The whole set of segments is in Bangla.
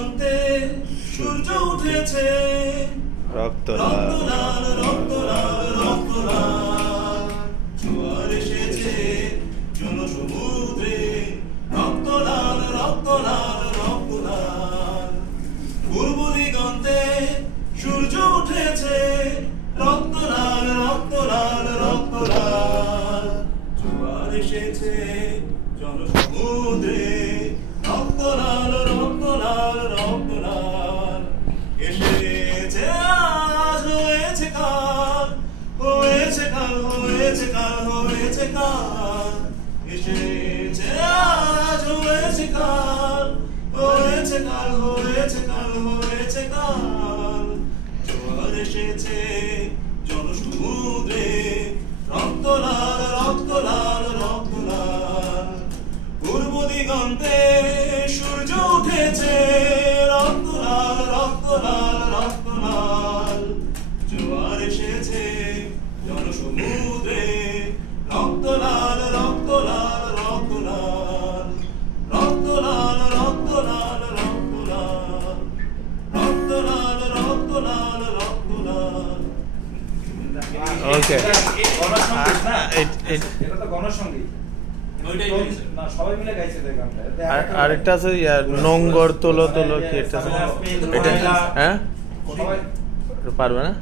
দিগন্তে সূর্য উঠেছে, রক্ত রক্ত লাল রক্ত লাল রক্ত লাল, জোয়ার এসেছে জনসমুদ্রে, রক্ত লাল রক্ত লাল রক্ত লাল। পূর্ব দিগন্তে সূর্য উঠেছে, রক্ত লাল রক্ত লাল রক্ত লাল, জোয়ার এসেছে জনসমুদ্রে, রক্ত লাল রক্ত লাল রক্ত লাল। এসেছে আজ হয়েছে কাল, হয়েছে কাল হয়েছে কাল হয়েছে কাল, এসেছে আজ হয়েছে কাল, হয়েছে কাল হয়েছে কাল হয়েছে কাল। জোয়ার এসেছে জনসমুদ্রে, রক্ত লাল রক্ত লাল রক্ত লাল। পূর্ব দিগন্তে সূর্য উঠেছে, রক্ত লাল রক্ত লাল রক্ত লাল, জোয়ার এসেছে জনসমুদ্রে, রক্ত লাল রক্ত লাল রক্ত লাল, রক্ত লাল রক্ত লাল রক্ত লাল, রক্ত লাল রক্ত লাল রক্ত লাল। ওকে, এটা তো গণসঙ্গীত, আরেকটা আছে নোংর তোলো তোলো, কি একটা এটা, হ্যাঁ পারবে না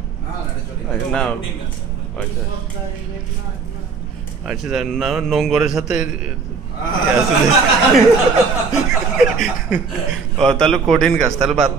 না, আচ্ছা না, নোংরের সাথে তাহলে কঠিন কাজ, তাহলে বাদ।